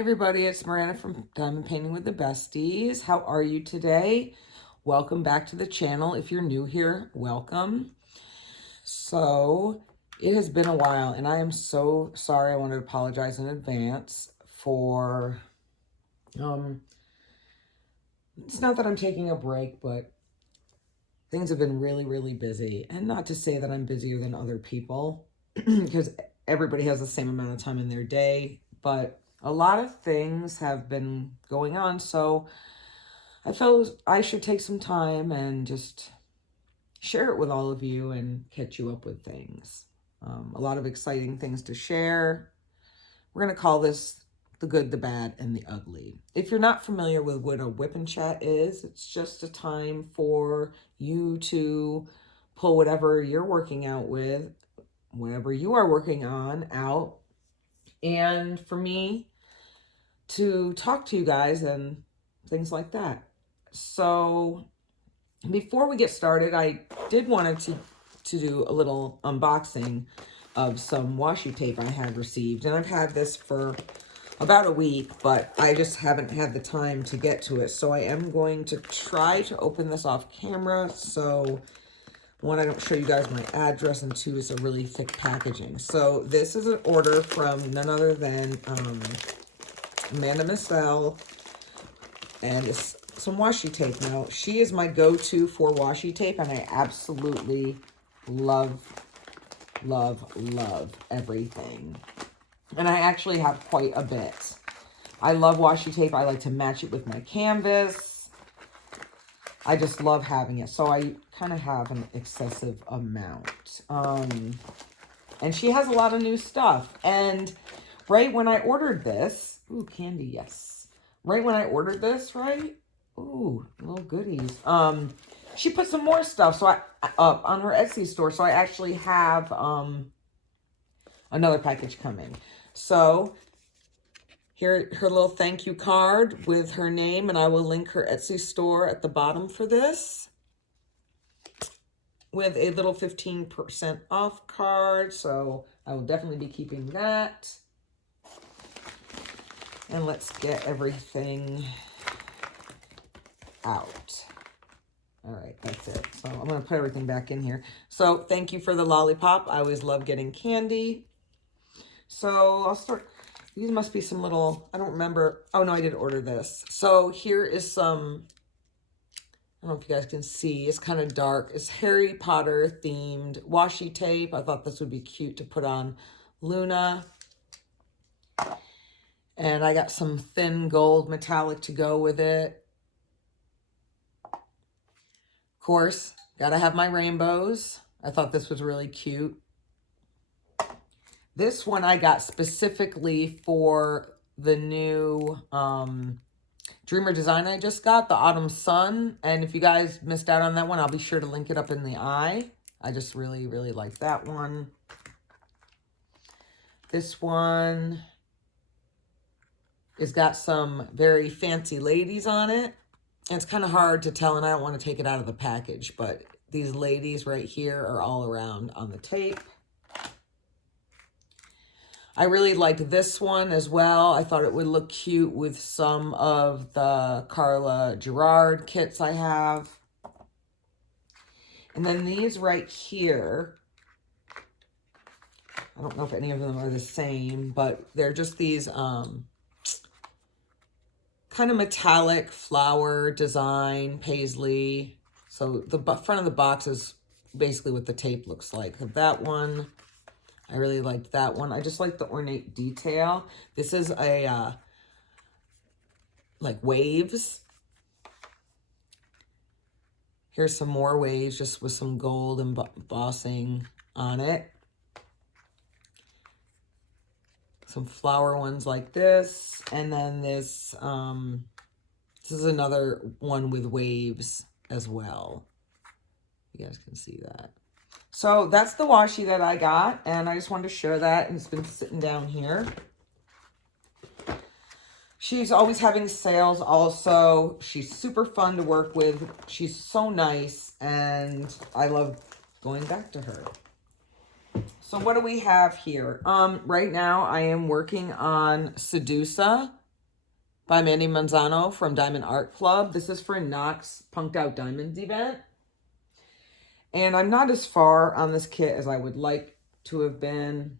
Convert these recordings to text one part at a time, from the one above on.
everybody, it's Miranda from Diamond Painting with the Besties. How are you today? Welcome back to the channel. If you're new here, welcome. So, it has been a while and I am so sorry. I want to apologize in advance for, it's not that I'm taking a break, but things have been really busy. And not to say that I'm busier than other people, because everybody has the same amount of time in their day, but a lot of things have been going on, so I felt I should take some time and just share it with all of you and catch you up with things. A lot of exciting things to share. We're going to call this the good, the bad, and the ugly. If you're not familiar with what a whip and chat is, it's just a time for you to pull whatever you're working out with, whatever you are working on out, and for me to talk to you guys and things like that. So before we get started, I did wanted to do a little unboxing of some washi tape I had received. And I've had this for about a week, but I just haven't had the time to get to it. So I am going to try to open this off camera. So one, I don't show you guys my address, and two, it's a really thick packaging. So this is an order from none other than Amanda Missel, and it's some washi tape. Now, she is my go-to for washi tape, and I absolutely love everything. And I actually have quite a bit. I love washi tape. I like to match it with my canvas. I just love having it. So I kind of have an excessive amount. And she has a lot of new stuff. And right when I ordered this, ooh, candy, yes. Right when I ordered this, right? Ooh, little goodies. She put some more stuff so up on her Etsy store. So I actually have another package coming. So here, her little thank you card with her name, and I will link her Etsy store at the bottom for this, with a little 15% off card. So I will definitely be keeping that. And let's get everything out. All right, that's it. So I'm going to put everything back in here. So thank you for the lollipop. I always love getting candy. So I'll start. These must be some little, I don't remember. Oh, no, I did order this. So here is some, I don't know if you guys can see. It's kind of dark. It's Harry Potter themed washi tape. I thought this would be cute to put on Luna. And I got some thin gold metallic to go with it. Of course, gotta have my rainbows. I thought this was really cute. This one I got specifically for the new Dreamer design I just got, the Autumn Sun. And if you guys missed out on that one, I'll be sure to link it up in the eye. I just really like that one. This one it's got some very fancy ladies on it. And it's kind of hard to tell, and I don't want to take it out of the package, but these ladies right here are all around on the tape. I really liked this one as well. I thought it would look cute with some of the Carla Gerard kits I have. And then these right here, I don't know if any of them are the same, but they're just these kind of metallic flower design paisley. So the front of the box is basically what the tape looks like. That one, I really liked that one. I just like the ornate detail. This is a like waves. Here's some more waves just with some gold embossing on it. Some flower ones like this, and then this is another one with waves as well. You guys can see that. So that's the washi that I got, and I just wanted to share that, and it's been sitting down here. She's always having sales also. She's super fun to work with. She's so nice, and I love going back to her. So what do we have here? Right now I am working on Sedusa by Mandy Manzano from Diamond Art Club. This is for Knox Punked Out Diamonds event. And I'm not as far on this kit as I would like to have been.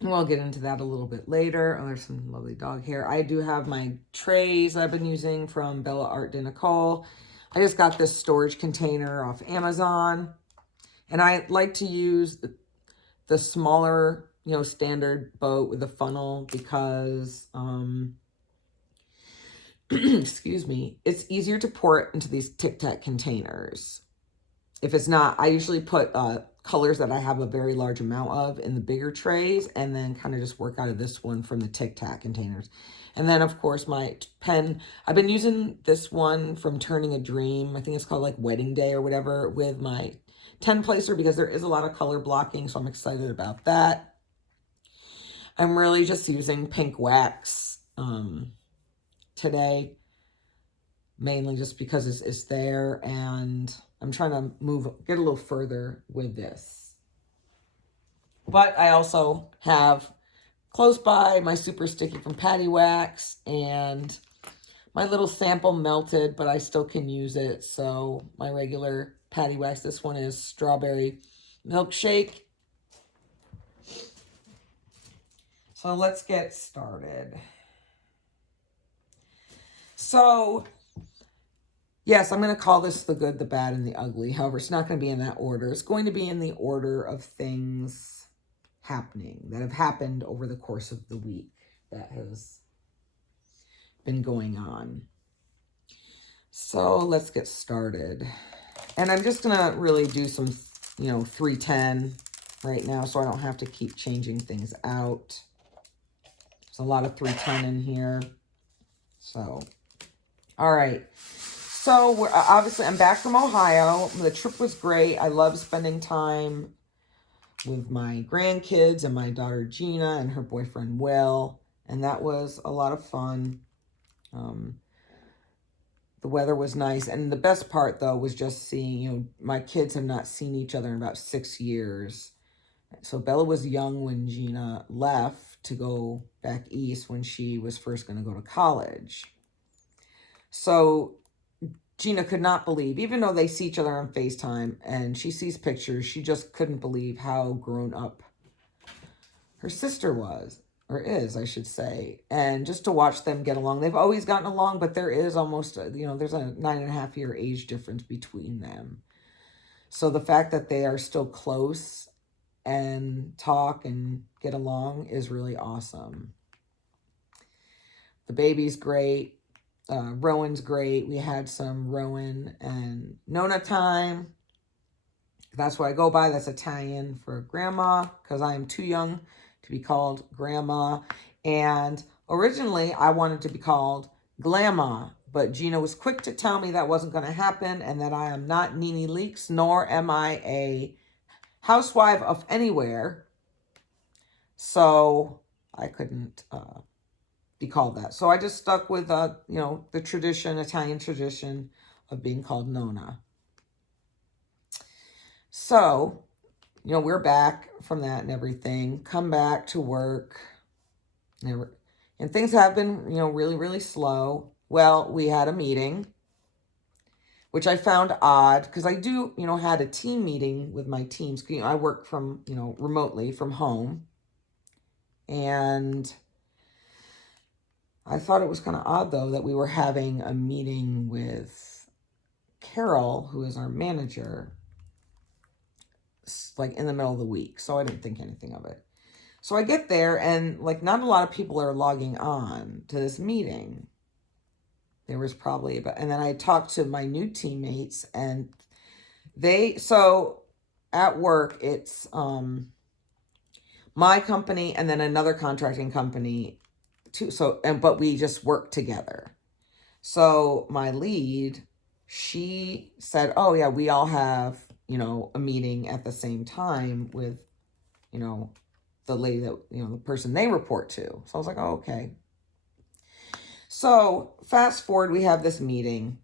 We'll get into that a little bit later. Oh, there's some lovely dog hair. I do have my trays I've been using from Bella Art de Nicole. I just got this storage container off Amazon. And I like to use the smaller, you know, standard boat with a funnel because, excuse me, it's easier to pour it into these Tic Tac containers. If it's not, I usually put colors that I have a very large amount of in the bigger trays and then kind of just work out of this one from the Tic Tac containers. And then, of course, my pen. I've been using this one from Turning a Dream. I think it's called like Wedding Day or whatever with my 10 placer because there is a lot of color blocking, so I'm excited about that. I'm really just using pink wax today, mainly just because it's there, and I'm trying to get a little further with this. But I also have close by my super sticky from Patty Wax and my little sample melted, but I still can use it. So my regular Patty Wax, this one is Strawberry Milkshake. So let's get started. So yes, I'm going to call this the good, the bad, and the ugly. However, it's not going to be in that order. It's going to be in the order of things happening that have happened over the course of the week that has been going on. So let's get started. And I'm just going to really do some, 310 right now so I don't have to keep changing things out. There's a lot of 310 in here. So, all right. So, obviously, I'm back from Ohio. The trip was great. I love spending time with my grandkids and my daughter Gina and her boyfriend Will. And that was a lot of fun. The weather was nice. And the best part, though, was just seeing, my kids have not seen each other in about 6 years. So, Bella was young when Gina left to go back east when she was first going to go to college. So, Gina could not believe, even though they see each other on FaceTime and she sees pictures, she just couldn't believe how grown up her sister was, or is, I should say. And just to watch them get along, they've always gotten along, but there is almost, there's a 9.5-year age difference between them. So the fact that they are still close and talk and get along is really awesome. The baby's great. Rowan's great. We had some Rowan and Nona time. That's what I go by. That's Italian for grandma because I am too young to be called grandma. And originally I wanted to be called Glamma, but Gina was quick to tell me that wasn't going to happen and that I am not Nene Leakes, nor am I a housewife of anywhere. So I couldn't be called that. So I just stuck with, the tradition, Italian tradition of being called Nona. So, we're back from that and everything. Come back to work. And things have been, really, really slow. Well, we had a meeting, which I found odd because I do, had a team meeting with my teams. I work from, remotely from home. And I thought it was kind of odd, though, that we were having a meeting with Carol, who is our manager, like in the middle of the week. So I didn't think anything of it. So I get there and not a lot of people are logging on to this meeting. There was probably and then I talked to my new teammates and so at work, it's my company and then another contracting company too. So, but we just work together. So my lead, she said, oh yeah, we all have, a meeting at the same time with, the lady that, the person they report to. So I was like, oh, okay. So fast forward, we have this meeting.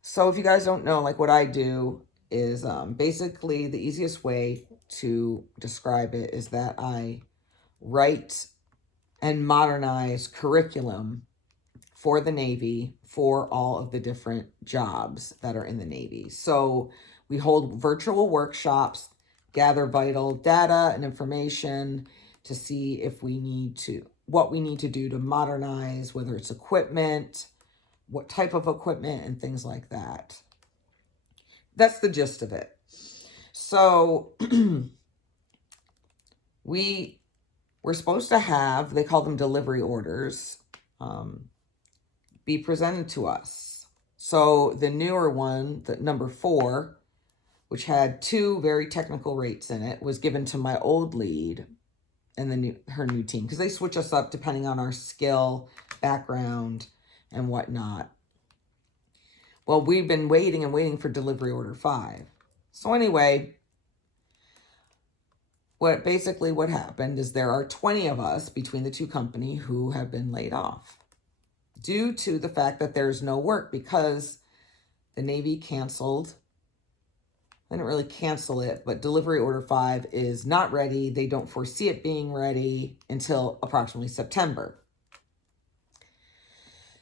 So if you guys don't know, what I do is basically the easiest way to describe it is that I write and modernize curriculum for the Navy for all of the different jobs that are in the Navy. So we hold virtual workshops, gather vital data and information to see if we need to, what we need to do to modernize, whether it's equipment, what type of equipment, and things like that. That's the gist of it. So we were supposed to have, they call them delivery orders, be presented to us. So the newer one, the number 4, which had 2 very technical rates in it, was given to my old lead and her new team, because they switch us up depending on our skill, background, and whatnot. Well, we've been waiting and waiting for delivery order 5. So anyway, what happened is there are 20 of us between the 2 companies who have been laid off due to the fact that there's no work, because the Navy canceled. I didn't really cancel it, but delivery order 5 is not ready. They don't foresee it being ready until approximately September.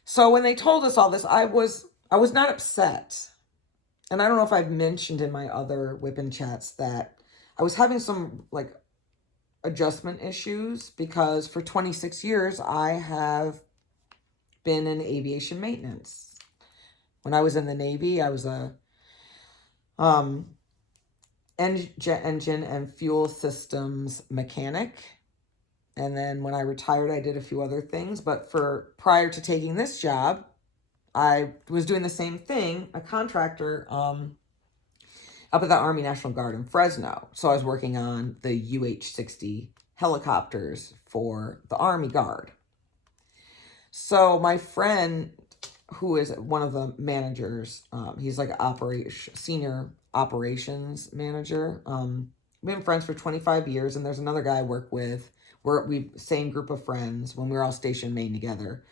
So when they told us all this, I was not upset. And I don't know if I've mentioned in my other Whippin' chats that I was having some like adjustment issues, because for 26 years I have been in aviation maintenance. When I was in the Navy, I was a engine and fuel systems mechanic. And then when I retired, I did a few other things. But prior to taking this job, I was doing the same thing, a contractor up at the Army National Guard in Fresno. So I was working on the UH-60 helicopters for the Army Guard. So my friend, who is one of the managers, he's like senior operations manager. We've been friends for 25 years, and there's another guy I work with. We same group of friends when we were all stationed in Maine together.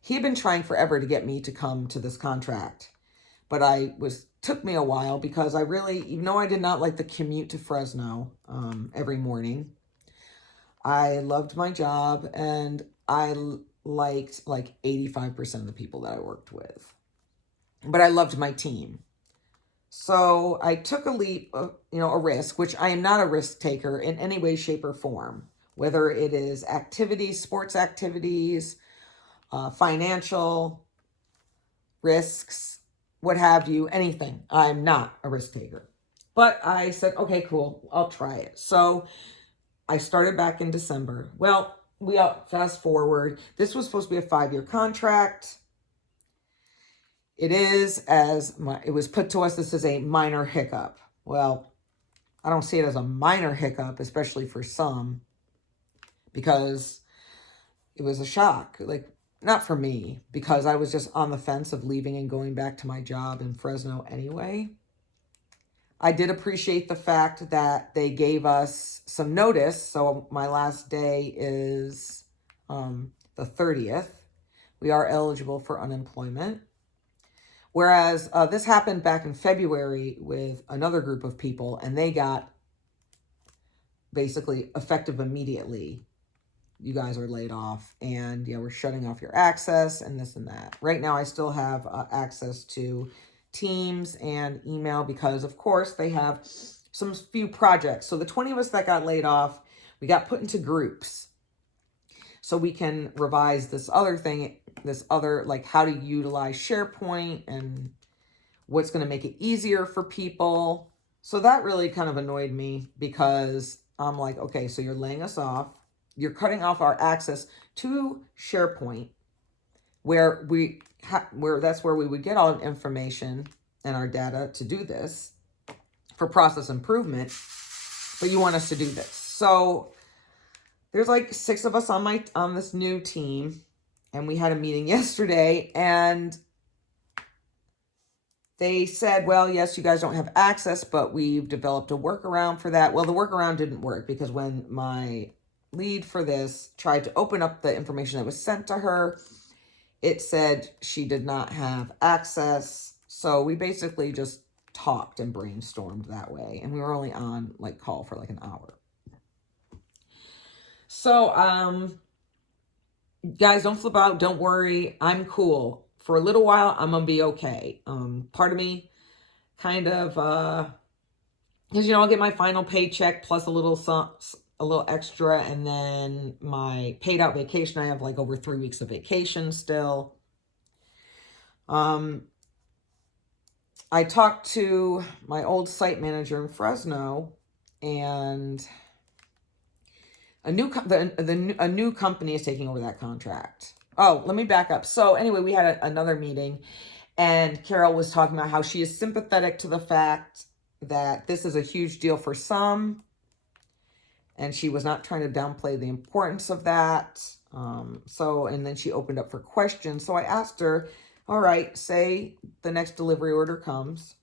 He had been trying forever to get me to come to this contract, but took me a while, because I really, even though I did not like the commute to Fresno every morning, I loved my job, and I liked like 85% of the people that I worked with. But I loved my team. So I took a leap, a risk, which I am not a risk taker in any way, shape, or form, whether it is activities, sports activities, financial risks, what have you, anything. I'm not a risk taker. But I said, okay, cool, I'll try it. So I started back in December. Well, fast forward. This was supposed to be a 5-year contract. It was put to us, this is a minor hiccup. Well, I don't see it as a minor hiccup, especially for some, because it was a shock. Like, not for me, because I was just on the fence of leaving and going back to my job in Fresno anyway. I did appreciate the fact that they gave us some notice. So my last day is the 30th. We are eligible for unemployment. Whereas this happened back in February with another group of people, and they got basically effective immediately. You guys are laid off, and we're shutting off your access and this and that. Right now, I still have access to Teams and email, because of course they have some few projects. So the 20 of us that got laid off, we got put into groups so we can revise this other thing, like how to utilize SharePoint and what's going to make it easier for people. So that really kind of annoyed me, because I'm like, okay, so you're laying us off. You're cutting off our access to SharePoint, where that's where we would get all the information and our data to do this for process improvement. But you want us to do this. So there's like 6 of us on this new team, and we had a meeting yesterday, and they said, well, yes, you guys don't have access, but we've developed a workaround for that. Well, the workaround didn't work, because when my lead for this tried to open up the information that was sent to her, it said she did not have access. So we basically just talked and brainstormed that way. And we were only on call for an hour. So Guys, don't flip out. Don't worry. I'm cool. For a little while, I'm going to be okay. Part of me kind of, because, I'll get my final paycheck plus a little extra, and then my paid out vacation. I have like over 3 weeks of vacation still. I talked to my old site manager in Fresno, and a new company is taking over that contract. Oh, let me back up. So anyway, we had another meeting, and Carol was talking about how she is sympathetic to the fact that this is a huge deal for some, and she was not trying to downplay the importance of that. And then she opened up for questions. So I asked her, all right, say the next delivery order comes.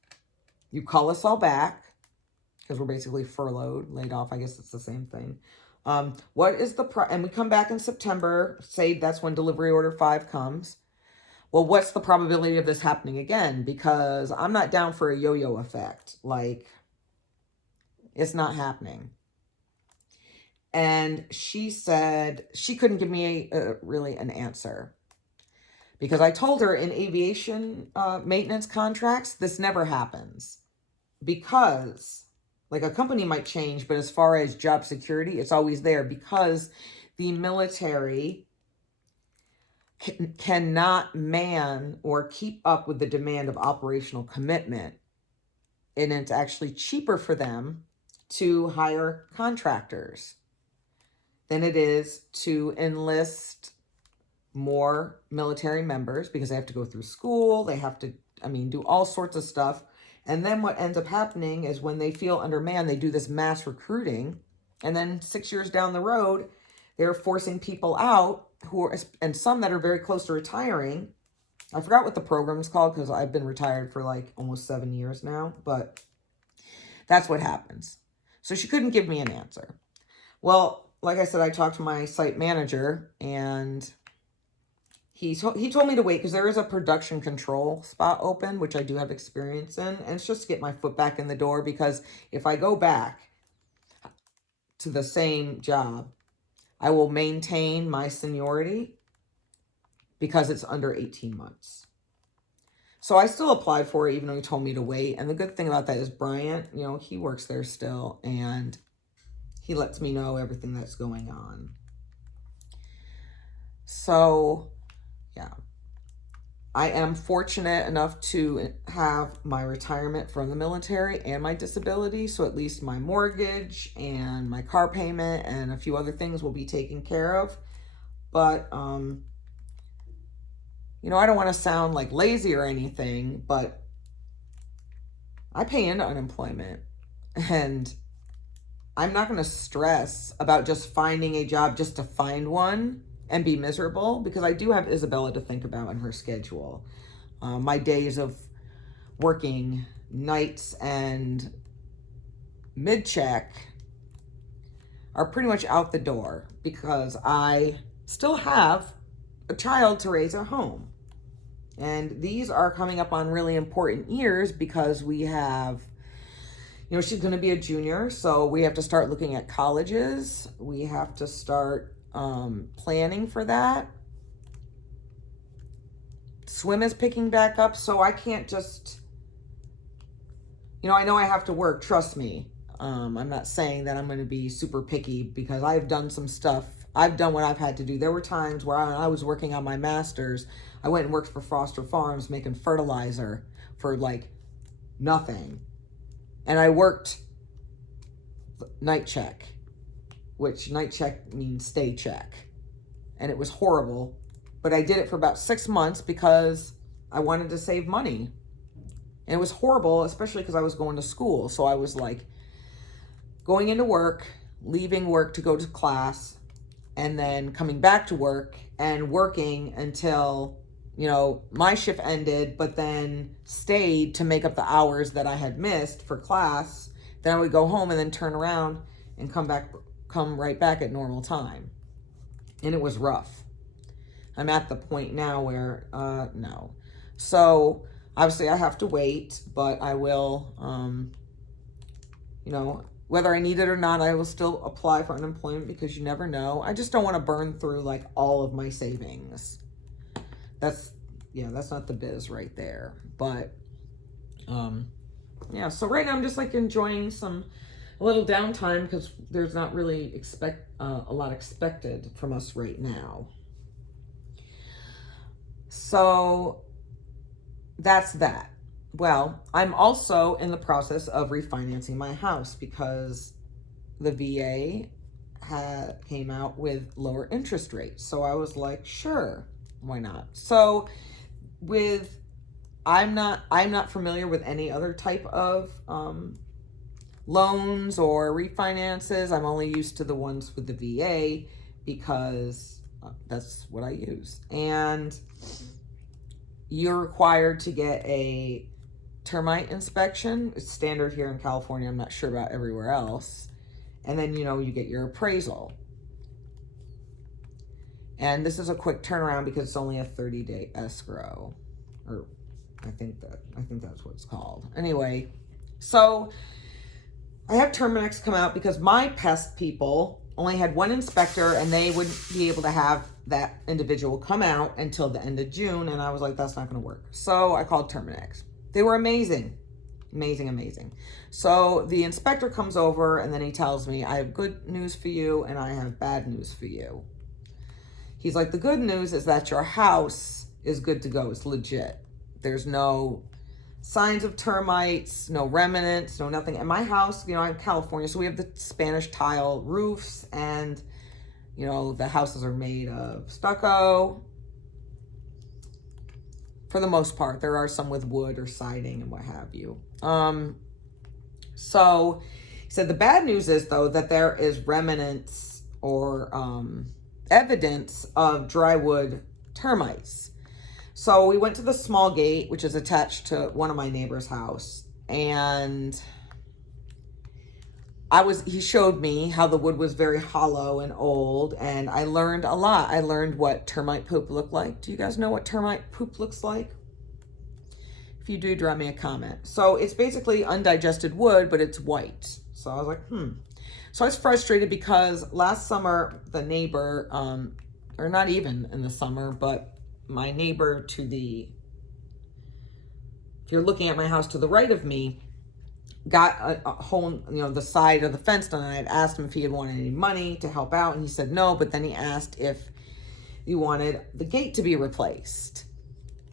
You call us all back, because we're basically furloughed, laid off. I guess it's the same thing. What is and we come back in September, say that's when delivery order 5 comes. Well, what's the probability of this happening again? Because I'm not down for a yo-yo effect. Like, it's not happening. And she said she couldn't give me really an answer. Because I told her in aviation maintenance contracts, this never happens. Because, like, a company might change, but as far as job security, it's always there. Because the military cannot man or keep up with the demand of operational commitment. And it's actually cheaper for them to hire contractors than it is to enlist more military members, because they have to go through school. They have to, do all sorts of stuff. And then what ends up happening is when they feel undermanned, they do this mass recruiting. And then 6 years down the road, they're forcing people out and some that are very close to retiring. I forgot what the program is called, because I've been retired for like almost 7 years now, but that's what happens. So she couldn't give me an answer. Well, like I said, I talked to my site manager, and he told me to wait, because there is a production control spot open, which I do have experience in. And it's just to get my foot back in the door, because if I go back to the same job, I will maintain my seniority because it's under 18 months. So I still applied for it, even though he told me to wait. And the good thing about that is Bryant, he works there still, and he lets me know everything that's going on. So, yeah. I am fortunate enough to have my retirement from the military and my disability. So at least my mortgage and my car payment and a few other things will be taken care of. But, I don't want to sound like lazy or anything, but I pay into unemployment, and I'm not going to stress about just finding a job just to find one and be miserable, because I do have Isabella to think about in her schedule. My days of working nights and mid-check are pretty much out the door, because I still have a child to raise at home. And these are coming up on really important years, because we have, she's going to be a junior, so we have to start looking at colleges. We have to start planning for that. Swim is picking back up, so I can't just, I know I have to work, trust me. I'm not saying that I'm going to be super picky, because I've done some stuff. I've done what I've had to do. There were times where I was working on my master's. I went and worked for Foster Farms making fertilizer for like nothing. And I worked night check, which night check means stay check. And it was horrible. But I did it for about 6 months because I wanted to save money. And it was horrible, especially because I was going to school. So I was like going into work, leaving work to go to class, and then coming back to work and working until, my shift ended, but then stayed to make up the hours that I had missed for class. Then I would go home and then turn around and come right back at normal time. And it was rough. I'm at the point now where, no. So obviously I have to wait, but I will, whether I need it or not, I will still apply for unemployment because you never know. I just don't want to burn through like all of my savings. That's not the biz right there. But yeah, so right now I'm just like enjoying a little downtime because there's not really a lot expected from us right now. So that's that. Well, I'm also in the process of refinancing my house because the VA came out with lower interest rates. So I was like, sure, why not? So I'm not familiar with any other type of loans or refinances. I'm only used to the ones with the VA because that's what I use. And you're required to get a termite inspection. It's standard here in California. I'm not sure about everywhere else. And then, you get your appraisal. And this is a quick turnaround because it's only a 30-day escrow. Or I think that's what it's called. Anyway, so I have Terminex come out because my pest people only had one inspector and they wouldn't be able to have that individual come out until the end of June. And I was like, that's not going to work. So I called Terminex. They were amazing. Amazing. So the inspector comes over and then he tells me, I have good news for you and I have bad news for you. He's like, the good news is that your house is good to go. It's legit. There's no signs of termites, no remnants, no nothing. And my house, I'm in California, so we have the Spanish tile roofs and, the houses are made of stucco. For the most part, there are some with wood or siding and what have you. So he said the bad news is, though, that there is remnants or evidence of drywood termites. So we went to the small gate, which is attached to one of my neighbor's house, and he showed me how the wood was very hollow and old, and I learned a lot. I learned what termite poop looked like. Do you guys know what termite poop looks like? If you do, drop me a comment. So it's basically undigested wood, but it's white. So I was like, So I was frustrated because last summer, the neighbor, or not even in the summer, but my neighbor if you're looking at my house to the right of me, got a hole, the side of the fence done. And I had asked him if he had wanted any money to help out. And he said no, but then he asked if he wanted the gate to be replaced.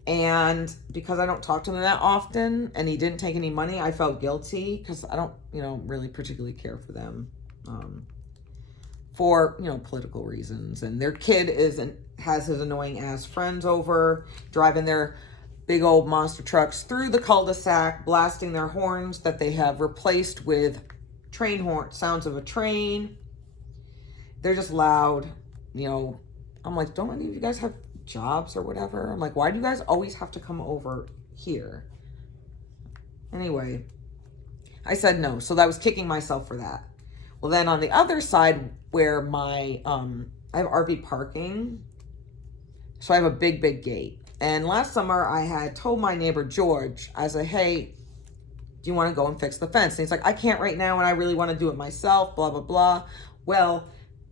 And because I don't talk to him that often and he didn't take any money, I felt guilty because I don't, really particularly care for them for, political reasons. And their kid has his annoying ass friends over, driving their big old monster trucks through the cul-de-sac, blasting their horns that they have replaced with train horn sounds of a train. They're just loud, I'm like, don't any of you guys have jobs or whatever? I'm like, why do you guys always have to come over here? Anyway, I said no. So I was kicking myself for that. Well, then on the other side where I have RV parking, so I have a big gate. And last summer I had told my neighbor George, I said, hey, do you want to go and fix the fence? And he's like, I can't right now and I really want to do it myself, blah, blah, blah. Well,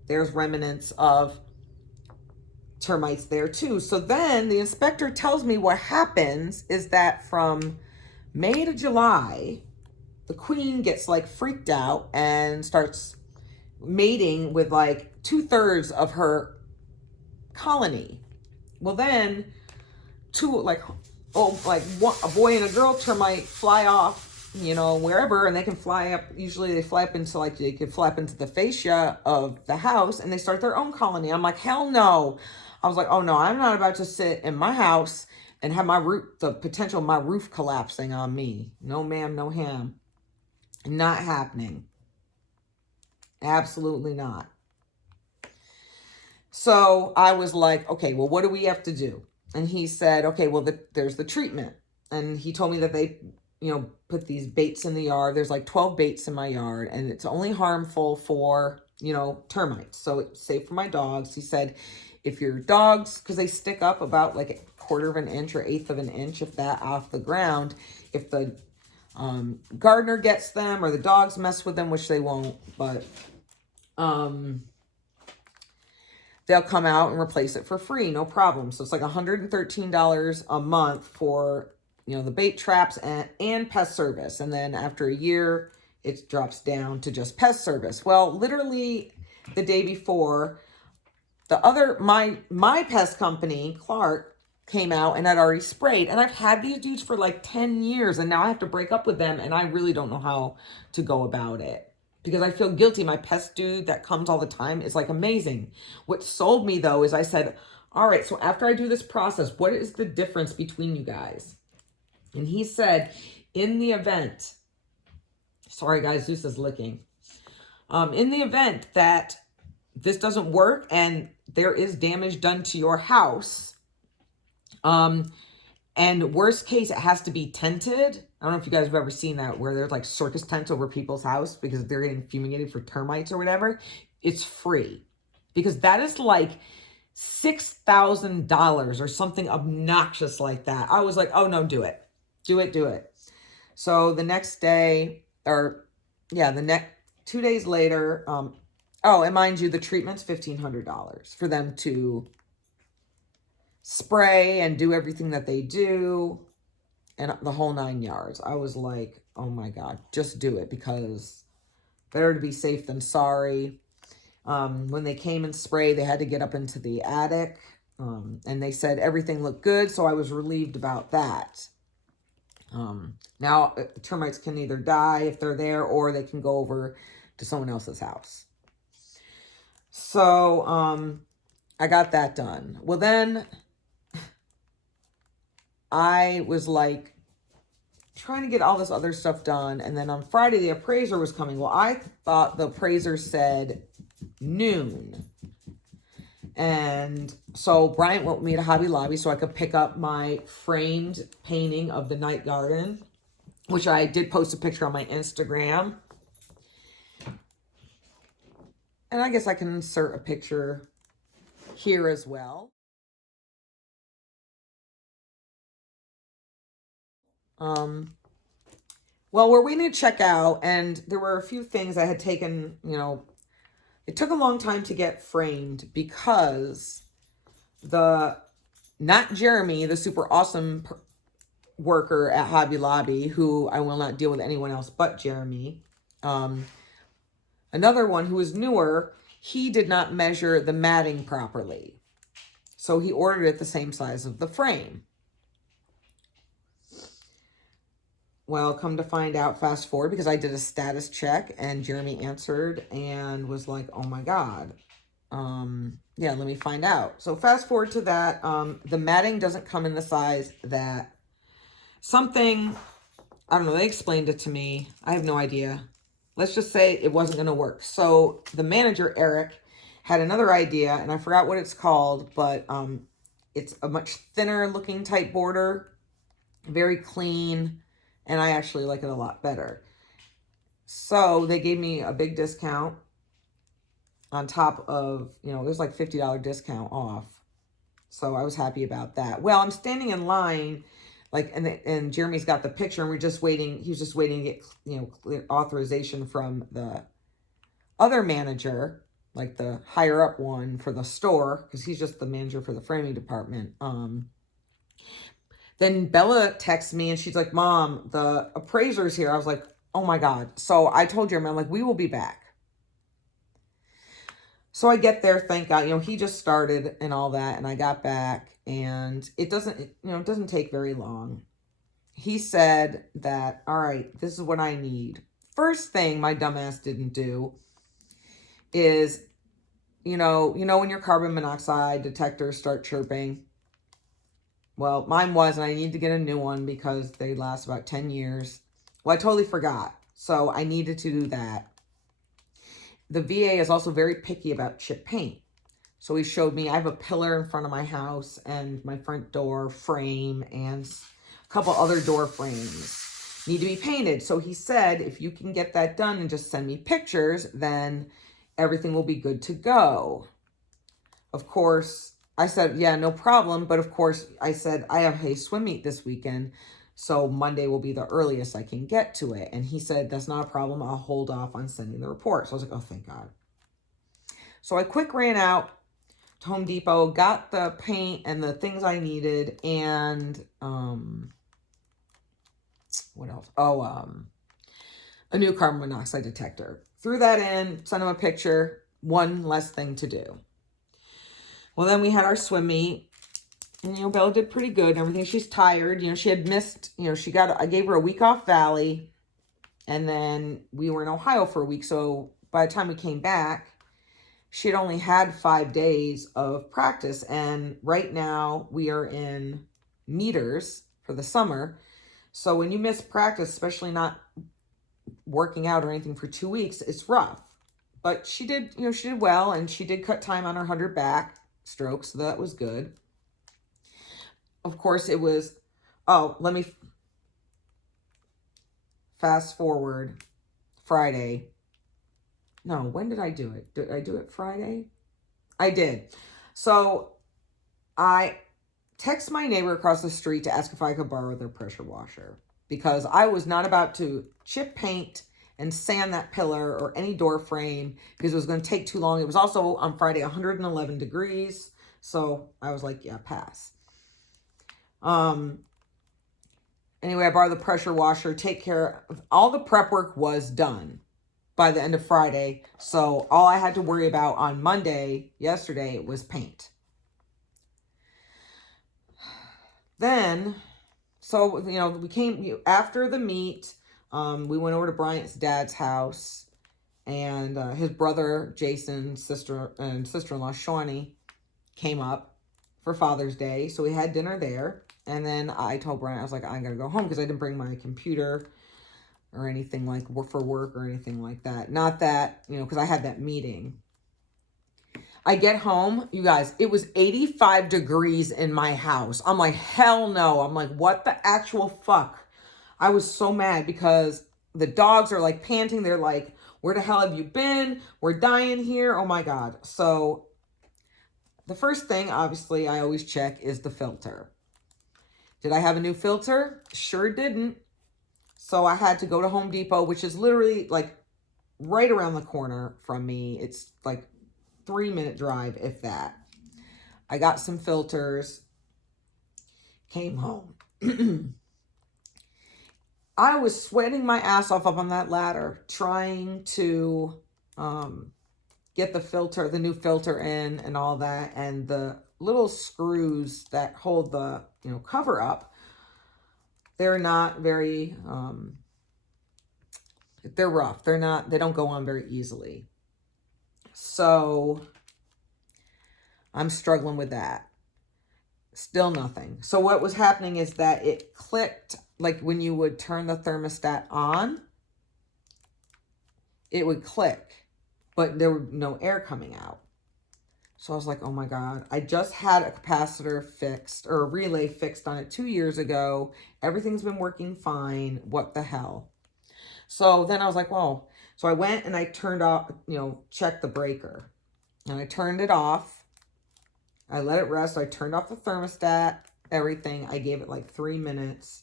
there's remnants of termites there too. So then the inspector tells me what happens is that from May to July, the queen gets like freaked out and starts mating with like 2/3 of her colony. Well, then a boy and a girl termite fly off, wherever, and they can fly up. Usually they fly up into they could fly up into the fascia of the house and they start their own colony. I'm like, hell no. I was like, oh no, I'm not about to sit in my house and have the potential of my roof collapsing on me. No ma'am, no ham. Not happening. Absolutely not. So I was like, okay, well, what do we have to do? And he said, okay, well, there's the treatment. And he told me that they, put these baits in the yard. There's like 12 baits in my yard, and it's only harmful for, termites. So it's safe for my dogs. He said, if your dogs, because they stick up about like 1/4 of an inch or 1/8 of an inch, if that, off the ground, if the gardener gets them or the dogs mess with them, which they won't, but they'll come out and replace it for free, no problem. So it's like $113 a month for, the bait traps and pest service. And then after a year, it drops down to just pest service. Well, literally the day before, my pest company, Clark, came out and had already sprayed. And I've had these dudes for like 10 years, and now I have to break up with them, and I really don't know how to go about it because I feel guilty. My pest dude that comes all the time is like amazing. What sold me though is I said, all right, so after I do this process, what is the difference between you guys? And he said, in the event, sorry guys, Zeus is licking. In the event that this doesn't work and there is damage done to your house, and worst case, it has to be tented. I don't know if you guys have ever seen that, where there's like circus tents over people's house because they're getting fumigated for termites or whatever. It's free because that is like $6,000 or something obnoxious like that. I was like, oh no, do it. Do it. So the next day, the next 2 days later, and mind you, the treatment's $1,500 for them to spray and do everything that they do and the whole 9 yards. I was like, oh my God, just do it because better to be safe than sorry. When they came and sprayed, they had to get up into the attic, and they said everything looked good, so I was relieved about that. Now, the termites can either die if they're there, or they can go over to someone else's house. So, I got that done. Well, then I was like trying to get all this other stuff done. And then on Friday, the appraiser was coming. Well, I thought the appraiser said noon. And so Bryant went with me to Hobby Lobby so I could pick up my framed painting of the night garden, which I did post a picture on my Instagram. And I guess I can insert a picture here as well. Well, we're waiting to check out, and there were a few things I had taken, it took a long time to get framed because not Jeremy, the super awesome worker at Hobby Lobby, who I will not deal with anyone else but Jeremy. Another one who was newer, he did not measure the matting properly. So he ordered it the same size of the frame. Well, come to find out, fast forward, because I did a status check and Jeremy answered and was like, oh my God. Yeah, let me find out. So fast forward to that. The matting doesn't come in the size that something, I don't know, they explained it to me. I have no idea. Let's just say it wasn't going to work. So the manager, Eric, had another idea, and I forgot what it's called, but it's a much thinner looking type border, very clean, and I actually like it a lot better. So they gave me a big discount on top of, it was like $50 discount off. So I was happy about that. Well, I'm standing in line, and Jeremy's got the picture, and we're just waiting. He's just waiting to get, clear authorization from the other manager, like the higher up one for the store, because he's just the manager for the framing department. Then Bella texts me and she's like, Mom, the appraiser's here. I was like, oh my God. So I told Jeremy, I'm like, we will be back. So I get there, thank God, he just started and all that, and I got back, and it doesn't take very long. He said that, all right, this is what I need. First thing my dumbass didn't do is, when your carbon monoxide detectors start chirping. Well, mine was, and I need to get a new one because they last about 10 years. Well, I totally forgot. So I needed to do that. The VA is also very picky about chip paint. So he showed me, I have a pillar in front of my house and my front door frame and a couple other door frames need to be painted. So he said, if you can get that done and just send me pictures, then everything will be good to go. Of course, I said, yeah, no problem. But of course, I said, I have hay swim meet this weekend. So Monday will be the earliest I can get to it. And he said, that's not a problem. I'll hold off on sending the report. So I was like, oh, thank God. So I quick ran out to Home Depot, got the paint and the things I needed, and what else? A new carbon monoxide detector. Threw that in, sent him a picture, one less thing to do. Well, then we had our swim meet, and, Bella did pretty good and everything. She's tired. She had missed, I gave her a week off Valley, and then we were in Ohio for a week. So by the time we came back, she had only had 5 days of practice. And right now we are in meters for the summer. So when you miss practice, especially not working out or anything for 2 weeks, it's rough. But she did, she did well, and she did cut time on her 100 back strokes. So that was good. Of course, it was, let me fast forward Friday. No, when did I do it? Did I do it Friday? I did. So I text my neighbor across the street to ask if I could borrow their pressure washer, because I was not about to chip paint and sand that pillar or any door frame, because it was going to take too long. It was also on Friday 111 degrees. So I was like, yeah, pass. Anyway, I borrowed the pressure washer, take care of all the prep work was done by the end of Friday. So all I had to worry about on Monday, yesterday, was paint. Then, so, we came after the meet. We went over to Bryant's dad's house, and his brother, Jason, sister-in-law, Shawnee, came up for Father's Day. So we had dinner there. And then I told Bryant, I was like, I'm going to go home, because I didn't bring my computer or anything like for work or anything like that. Not that, because I had that meeting. I get home, you guys, it was 85 degrees in my house. I'm like, hell no. I'm like, what the actual fuck? I was so mad, because the dogs are like panting. They're like, where the hell have you been? We're dying here. Oh my God. So the first thing, obviously, I always check is the filter. Did I have a new filter? Sure didn't. So I had to go to Home Depot, which is literally like right around the corner from me. It's like 3-minute drive, if that. I got some filters, came home. I was sweating my ass off up on that ladder, trying to get the new filter in and all that. And the little screws that hold the, cover up, they're not very, they're rough. They don't go on very easily. So I'm struggling with that. Still nothing. So what was happening is that it clicked, like when you would turn the thermostat on, it would click, but there was no air coming out. So I was like, oh my God, I just had a capacitor fixed, or a relay fixed on it 2 years ago. Everything's been working fine. What the hell? So then I was like, whoa. So I went and I turned off, checked the breaker, and I turned it off. I let it rest. I turned off the thermostat, everything. I gave it like 3 minutes.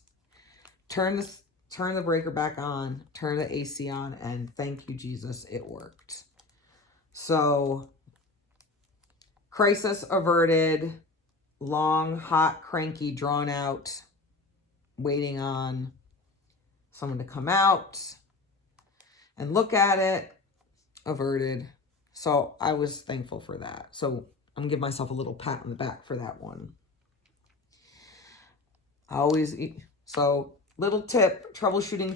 Turn the breaker back on, turn the AC on, and thank you, Jesus, it worked. So crisis averted, long, hot, cranky, drawn out, waiting on someone to come out and look at it, averted. So I was thankful for that. So I'm gonna give myself a little pat on the back for that one. So little tip, troubleshooting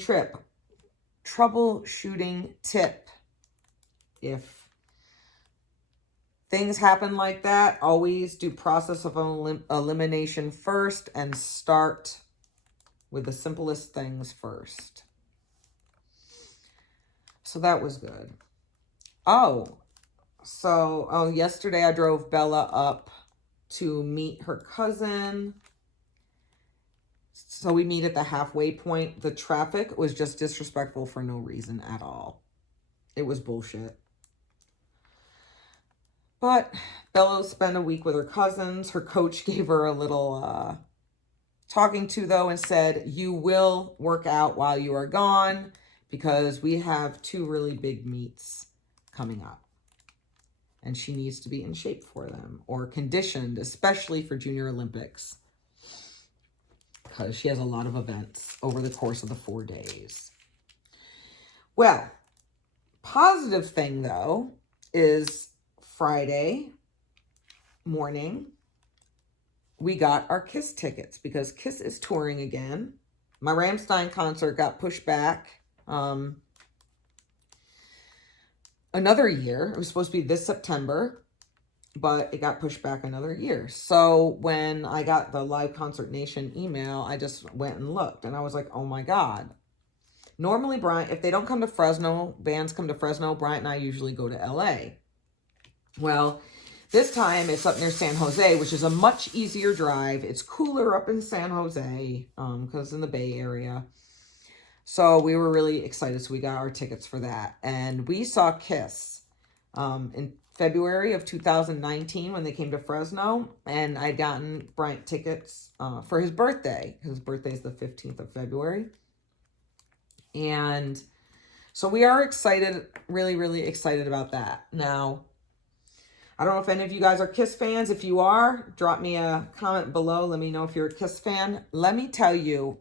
tip. If things happen like that, always do process of elimination first and start with the simplest things first. So that was good. Yesterday I drove Bella up to meet her cousin. So we meet at the halfway point. The traffic was just disrespectful for no reason at all. It was bullshit. But Bella spent a week with her cousins. Her coach gave her a little talking to, though, and said, you will work out while you are gone because we have 2 really big meets coming up. And she needs to be in shape for them or conditioned, especially for Junior Olympics, because she has a lot of events over the course of the 4 days. Well, positive thing, though, is Friday morning, we got our KISS tickets because KISS is touring again. My Rammstein concert got pushed back another year. It was supposed to be this September, but it got pushed back another year. So when I got the Live Concert Nation email, I just went and looked, and I was like, oh my God. Normally, Bryant, if they don't come to Fresno, bands come to Fresno, Bryant and I usually go to LA. Well, this time it's up near San Jose, which is a much easier drive. It's cooler up in San Jose because in the Bay Area. So we were really excited. So we got our tickets for that. And we saw KISS in February of 2019 when they came to Fresno. And I'd gotten Bryant tickets for his birthday. His birthday is the 15th of February. And so we are excited, really, really excited about that. Now, I don't know if any of you guys are KISS fans. If you are, drop me a comment below. Let me know if you're a KISS fan. Let me tell you,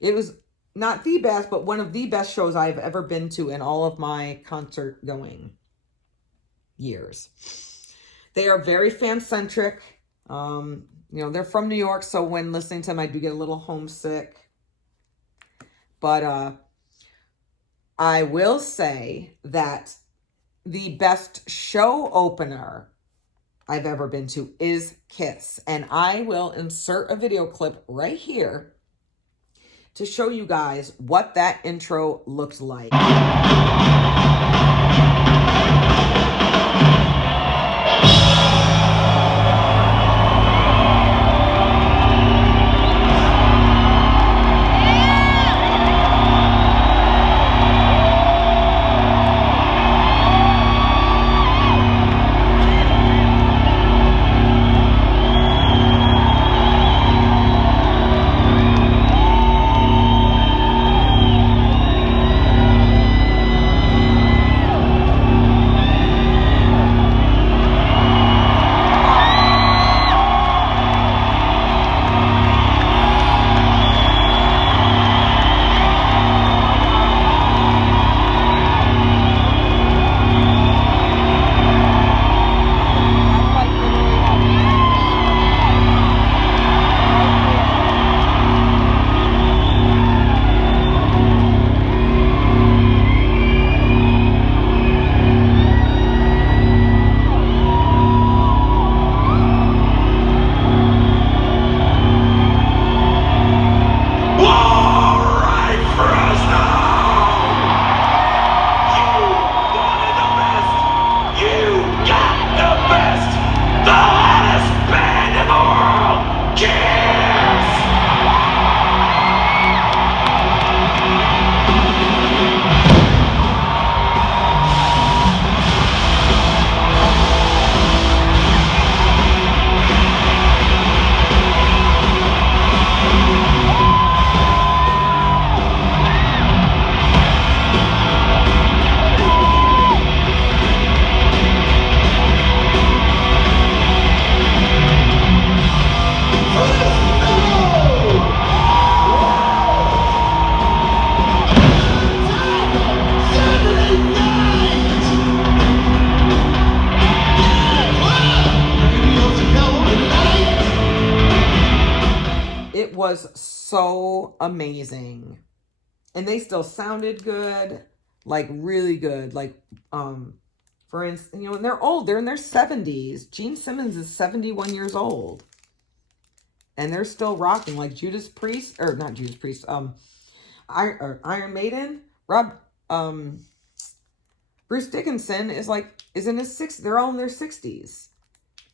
it was not the best, but one of the best shows I've ever been to in all of my concert going years. They are very fan-centric. They're from New York, so when listening to them, I do get a little homesick. But I will say that the best show opener I've ever been to is KISS. And I will insert a video clip right here to show you guys what that intro looks like. It was so amazing. And they still sounded good, like really good. Like, for instance, and they're old. They're in their 70s. Gene Simmons is 71 years old. And they're still rocking. Like Judas Priest, or not Judas Priest, Iron Maiden. Bruce Dickinson is in his 60s. They're all in their 60s.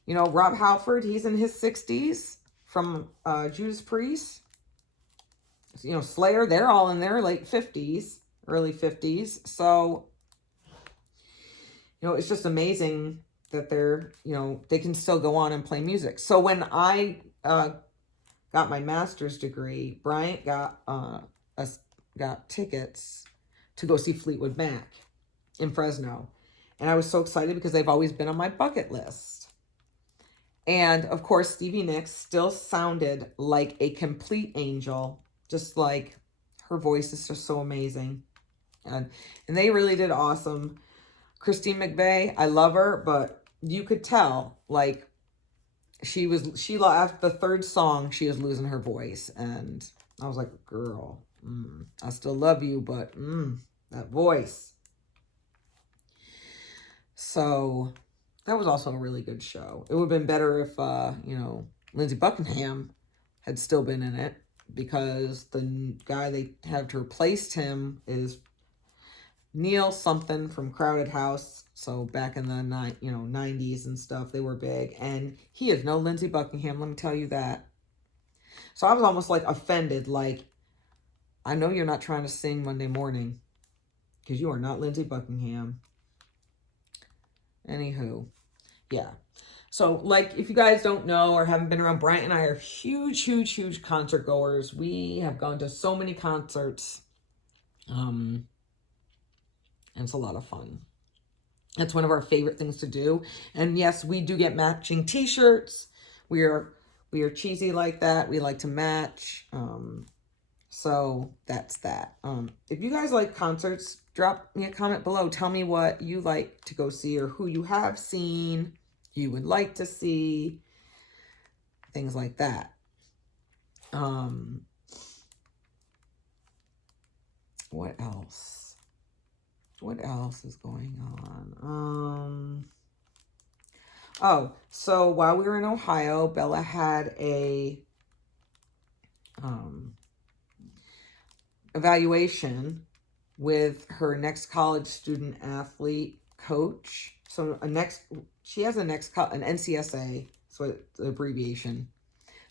Rob Halford, he's in his 60s from Judas Priest. Slayer, they're all in their late 50s, early 50s. So, it's just amazing that they're, they can still go on and play music. So when I got my master's degree, Bryant got tickets to go see Fleetwood Mac in Fresno. And I was so excited because they've always been on my bucket list. And of course, Stevie Nicks still sounded like a complete angel, just like her voice is just so amazing. And they really did awesome. Christine McVie, I love her, but you could tell, like, after the third song, she was losing her voice. And I was like, girl, I still love you, but that voice. So that was also a really good show. It would have been better if, Lindsey Buckingham had still been in it, because the guy they have to replace him is Neil something from Crowded House. So back in the 90s and stuff, they were big. And he is no Lindsey Buckingham, let me tell you that. So I was almost like offended, like, I know you're not trying to sing Monday morning, because you are not Lindsey Buckingham. Anywho, yeah. So, like, if you guys don't know or haven't been around, Bryant and I are huge, huge, huge concert goers. We have gone to so many concerts. And it's a lot of fun. It's one of our favorite things to do. And yes, we do get matching t-shirts. We are cheesy like that. We like to match. So that's that. If you guys like concerts, drop me a comment below. Tell me what you like to go see, or who you have seen, you would like to see, things like that. What else? What else is going on? Oh, so while we were in Ohio, Bella had a evaluation with her next college student athlete coach. So she has an NCSA, so the abbreviation,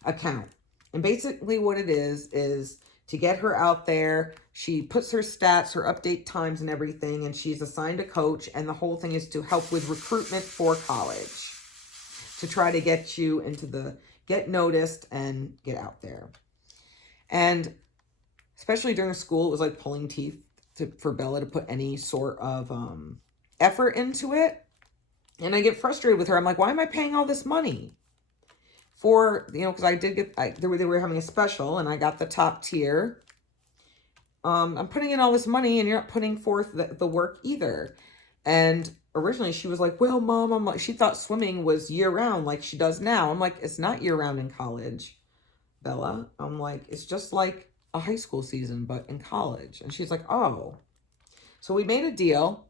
account. And basically what it is to get her out there. She puts her stats, her update times and everything, and she's assigned a coach. And the whole thing is to help with recruitment for college, to try to get you get noticed and get out there. And especially during school, it was like pulling teeth for Bella to put any sort of effort into it. And I get frustrated with her. I'm like, why am I paying all this money? Because I did they were having a special, and I got the top tier. I'm putting in all this money, and you're not putting forth the work either. And originally she was like, well, Mom, she thought swimming was year round like she does now. I'm like, it's not year round in college, Bella. I'm like, it's just like a high school season, but in college. And she's like, oh. So we made a deal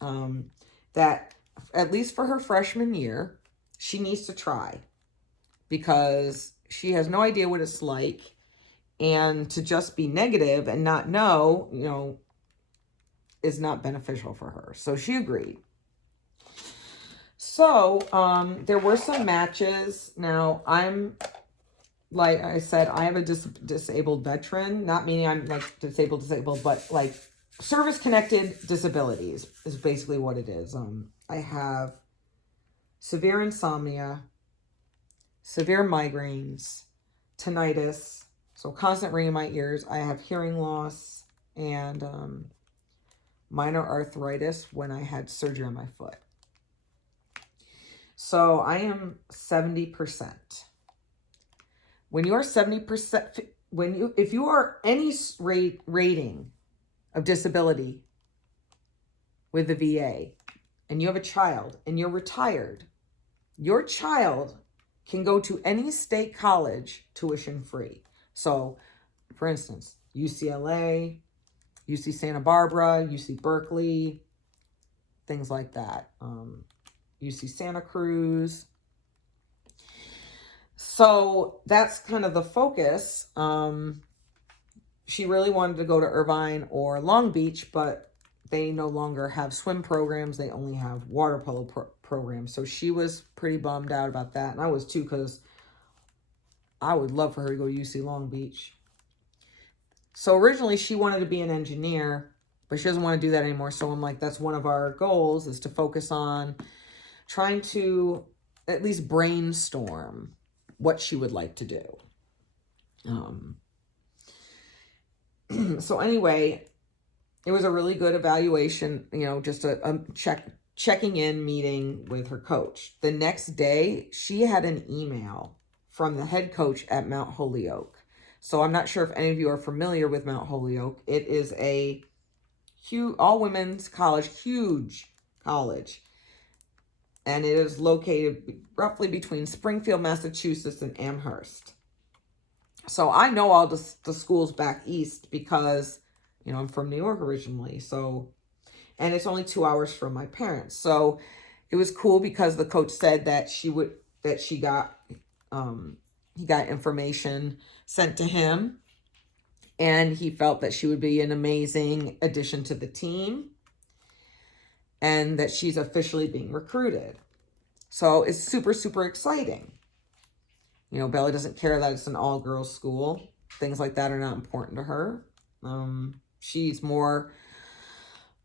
that at least for her freshman year, she needs to try, because she has no idea what it's like. And to just be negative and not know, is not beneficial for her. So she agreed. So there were some matches. Now, I'm, like I said, I have a disabled veteran, not meaning I'm like disabled, but like service-connected disabilities is basically what it is. I have severe insomnia, severe migraines, tinnitus, so constant ringing in my ears. I have hearing loss, and minor arthritis when I had surgery on my foot. So I am 70%. When you are 70%, if you are any rating of disability with the VA, and you have a child and you're retired, your child can go to any state college tuition free. So, for instance, UCLA, UC Santa Barbara, UC Berkeley, things like that. UC Santa Cruz. So that's kind of the focus. She really wanted to go to Irvine or Long Beach, but they no longer have swim programs. They only have water polo programs. So she was pretty bummed out about that. And I was too, because I would love for her to go to UC Long Beach. So originally she wanted to be an engineer, but she doesn't want to do that anymore. So I'm like, that's one of our goals, is to focus on trying to at least brainstorm what she would like to do. Um, so anyway, it was a really good evaluation, just a checking in meeting with her coach. The next day, she had an email from the head coach at Mount Holyoke. So I'm not sure if any of you are familiar with Mount Holyoke. It is a huge, all women's college, huge college. And it is located roughly between Springfield, Massachusetts and Amherst. So I know all the schools back east because, I'm from New York originally. So, and it's only 2 hours from my parents. So it was cool because the coach said that he got information sent to him, and he felt that she would be an amazing addition to the team and that she's officially being recruited. So it's super, super exciting. Bella doesn't care that it's an all-girls school. Things like that are not important to her. She's more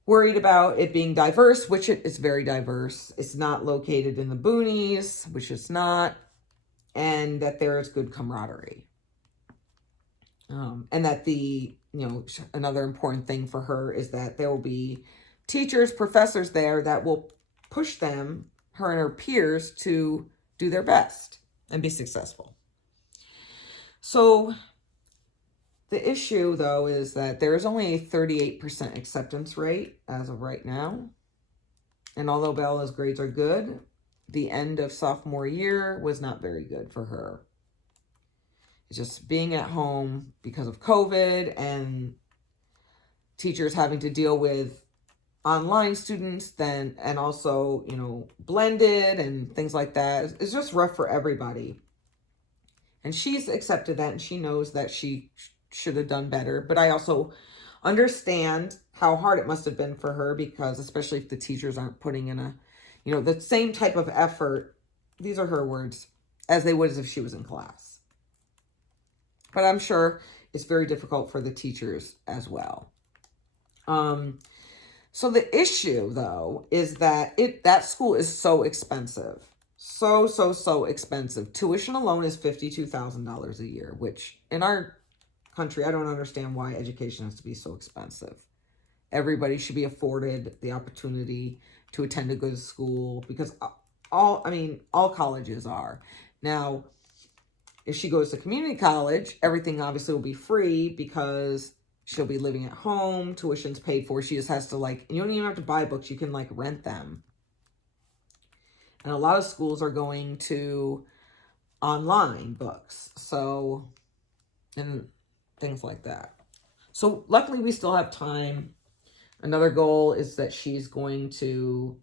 worried about it being diverse, which it is very diverse. It's not located in the boonies, which it's not, and that there is good camaraderie. And that another important thing for her is that there will be teachers, professors there that will push her and her peers to do their best and be successful. So the issue, though, is that there is only a 38% acceptance rate as of right now. And although Bella's grades are good, the end of sophomore year was not very good for her. It's just being at home because of COVID and teachers having to deal with online students and also, blended and things like that. It's just rough for everybody. And she's accepted that, and she knows that she should have done better. But I also understand how hard it must have been for her, because especially if the teachers aren't putting in the same type of effort, these are her words, as they would as if she was in class. But I'm sure it's very difficult for the teachers as well. So the issue, though, is that that school is so expensive. So expensive. Tuition alone is $52,000 a year, which in our country, I don't understand why education has to be so expensive. Everybody should be afforded the opportunity to attend a good school, because all colleges are. Now, if she goes to community college, everything obviously will be free because she'll be living at home. Tuition's paid for. She just has to you don't even have to buy books. You can rent them. And a lot of schools are going to online books. So, and things like that. So luckily we still have time. Another goal is that she's going to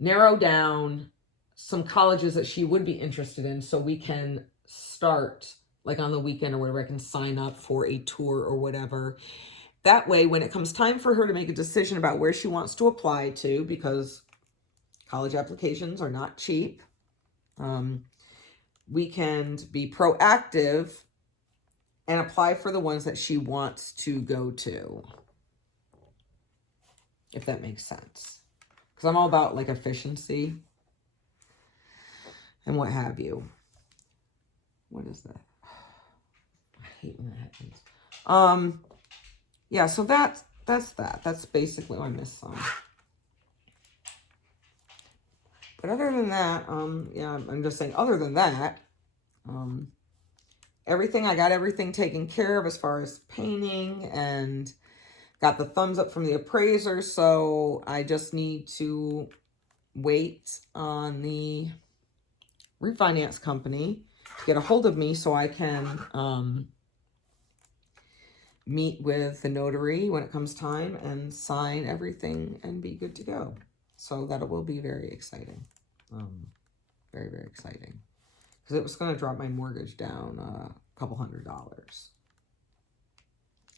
narrow down some colleges that she would be interested in, so we can start on the weekend or whatever. I can sign up for a tour or whatever. That way, when it comes time for her to make a decision about where she wants to apply to, because college applications are not cheap, we can be proactive and apply for the ones that she wants to go to, if that makes sense. Because I'm all about efficiency and what have you. What is that? I hate when that happens. Yeah, so that's that. That's basically, I missed some. But other than that, yeah, I'm just saying, other than that, I got everything taken care of as far as painting, and got the thumbs up from the appraiser. So I just need to wait on the refinance company to get a hold of me so I can meet with the notary when it comes time and sign everything and be good to go. So that will be very exciting. Very, very exciting. Because it was going to drop my mortgage down a couple $100.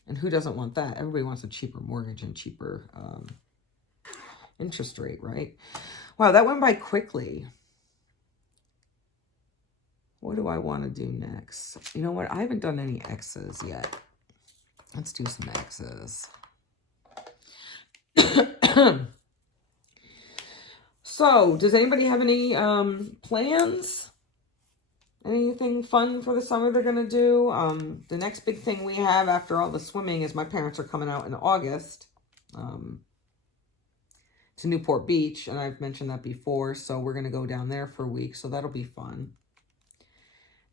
And who doesn't want that? Everybody wants a cheaper mortgage and cheaper interest rate, right? Wow, that went by quickly. What do I want to do next? You know what? I haven't done any X's yet. Let's do some X's. So, does anybody have any plans? Anything fun for the summer they're going to do? The next big thing we have after all the swimming is my parents are coming out in August to Newport Beach, and I've mentioned that before, so we're going to go down there for a week, so that'll be fun.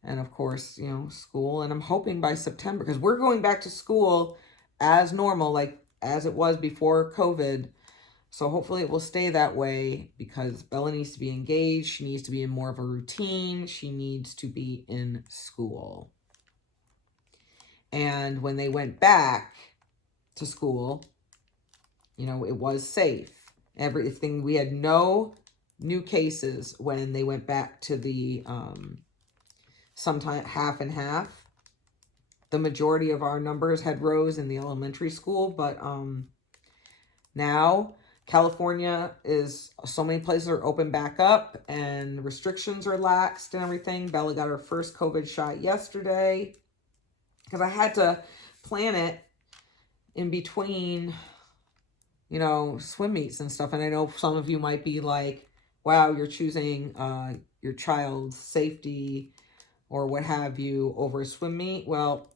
And of course, you know, school, and I'm hoping by September, because we're going back to school as normal, like as it was before COVID. So hopefully it will stay that way, because Bella needs to be engaged. She needs to be in more of a routine. She needs to be in school. And when they went back to school, you know, it was safe. Everything, we had no new cases when they went back to the sometime half and half. The majority of our numbers had rose in the elementary school, but now California is, so many places are open back up and restrictions are laxed and everything. Bella got her first COVID shot yesterday, because I had to plan it in between, you know, swim meets and stuff. And I know some of you might be like, wow, you're choosing your child's safety or what have you over a swim meet. Well,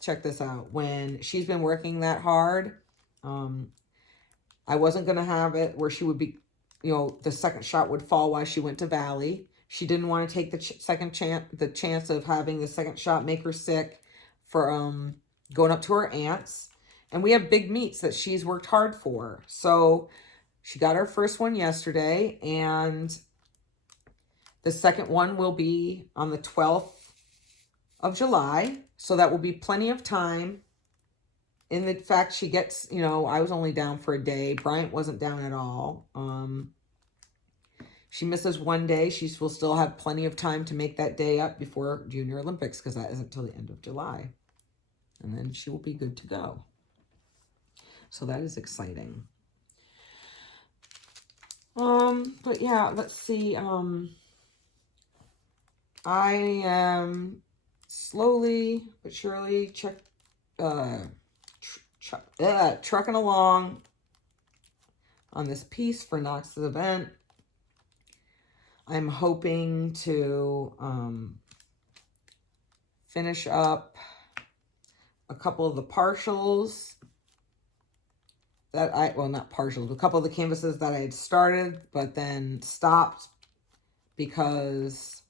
check this out. When she's been working that hard, I wasn't going to have it where she would be, you know, the second shot would fall while she went to Valley. She didn't want to take the chance of having the second shot make her sick for going up to her aunt's. And we have big meets that she's worked hard for. So she got her first one yesterday, and the second one will be on the 12th of July. So that will be plenty of time. In the fact she gets, you know, I was only down for a day. Bryant wasn't down at all. She misses one day. She will still have plenty of time to make that day up before Junior Olympics, because that isn't until the end of July. And then she will be good to go. So that is exciting. But yeah, let's see. I am slowly but surely trucking along on this piece for Knox's event. I'm hoping to finish up a couple of the partials that not partials, a couple of the canvases that I had started, but then stopped because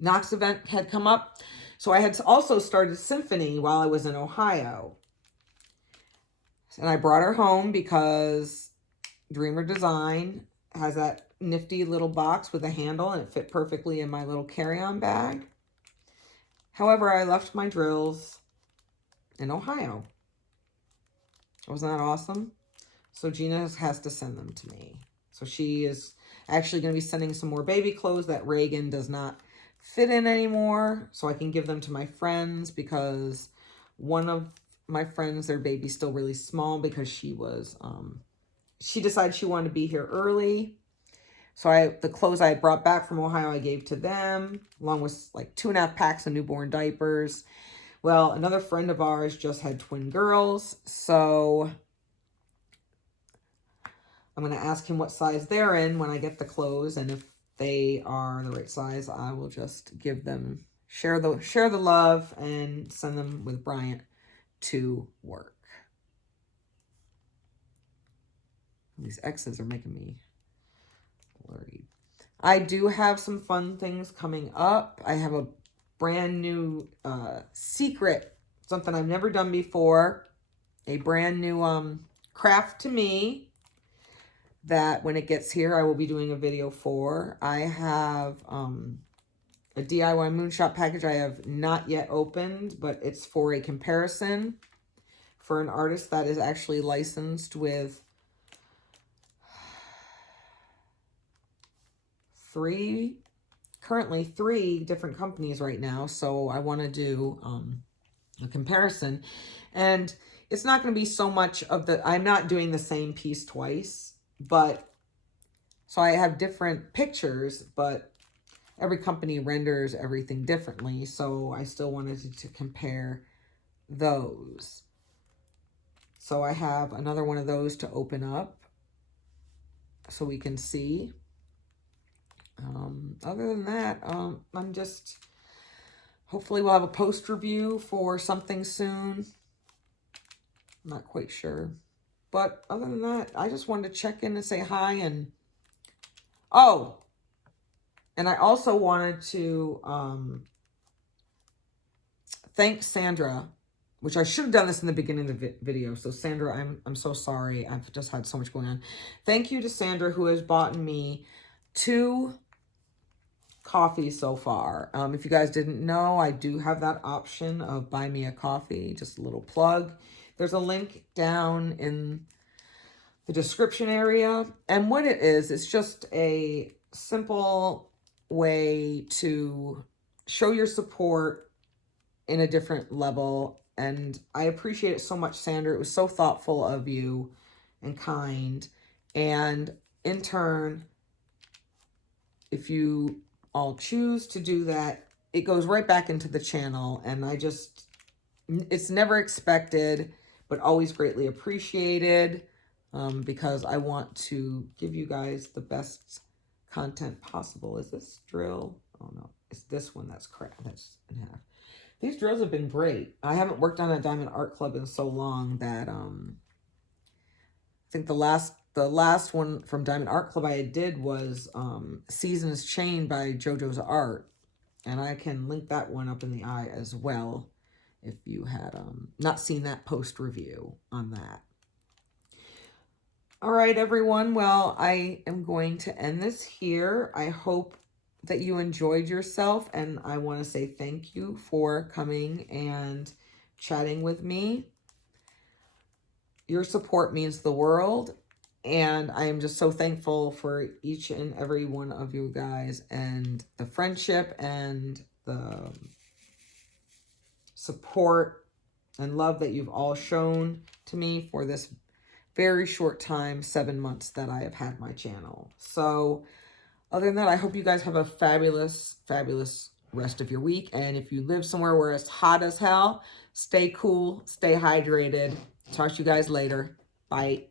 Knox event had come up. So I had also started symphony while I was in Ohio. And I brought her home because Dreamer Design has that nifty little box with a handle, and it fit perfectly in my little carry-on bag. However, I left my drills in Ohio. Wasn't that awesome? So Gina has to send them to me. So she is actually going to be sending some more baby clothes that Reagan does not fit in anymore, so I can give them to my friends, because one of my friends, their baby's still really small, because she was she decided she wanted to be here early. So the clothes I had brought back from Ohio, I gave to them, along with like 2.5 packs of newborn diapers. Well, another friend of ours just had twin girls, so I'm going to ask him what size they're in when I get the clothes, and if they are the right size, I will just give them, share the love, and send them with Bryant to work. These X's are making me worried. I do have some fun things coming up. I have a brand new secret, something I've never done before, a brand new craft to me that when it gets here, I will be doing a video for. I have a DIY moonshot package I have not yet opened, but it's for a comparison for an artist that is actually licensed with currently three different companies right now. So I want to do a comparison, and it's not going to be so much of I'm not doing the same piece twice, but so I have different pictures, but every company renders everything differently. So I still wanted to compare those. So I have another one of those to open up so we can see. Other than that, I'm just, hopefully we'll have a post review for something soon. I'm not quite sure. But other than that, I just wanted to check in and say hi. And, oh, and I also wanted to thank Sandra, which I should have done this in the beginning of the video. So Sandra, I'm so sorry. I've just had so much going on. Thank you to Sandra, who has bought me 2 coffees so far. If you guys didn't know, I do have that option of buy me a coffee. Just a little plug. There's a link down in the description area. And what it is, it's just a simple way to show your support in a different level. And I appreciate it so much, Sandra. It was so thoughtful of you and kind. And in turn, if you all choose to do that, it goes right back into the channel. And it's never expected, but always greatly appreciated, because I want to give you guys the best content possible. Is this drill? Oh no, it's this one that's cracked. That's in half. These drills have been great. I haven't worked on a Diamond Art Club in so long that I think the last one from Diamond Art Club I did was Seasons Chain by JoJo's Art. And I can link that one up in the eye as well if you had not seen that post review on that. All right, everyone. Well, I am going to end this here. I hope that you enjoyed yourself, and I want to say thank you for coming and chatting with me. Your support means the world, and I am just so thankful for each and every one of you guys, and the friendship and the support and love that you've all shown to me for this very short time, 7 months that I have had my channel. So other than that, I hope you guys have a fabulous, fabulous rest of your week. And if you live somewhere where it's hot as hell, stay cool, stay hydrated. Talk to you guys later. Bye.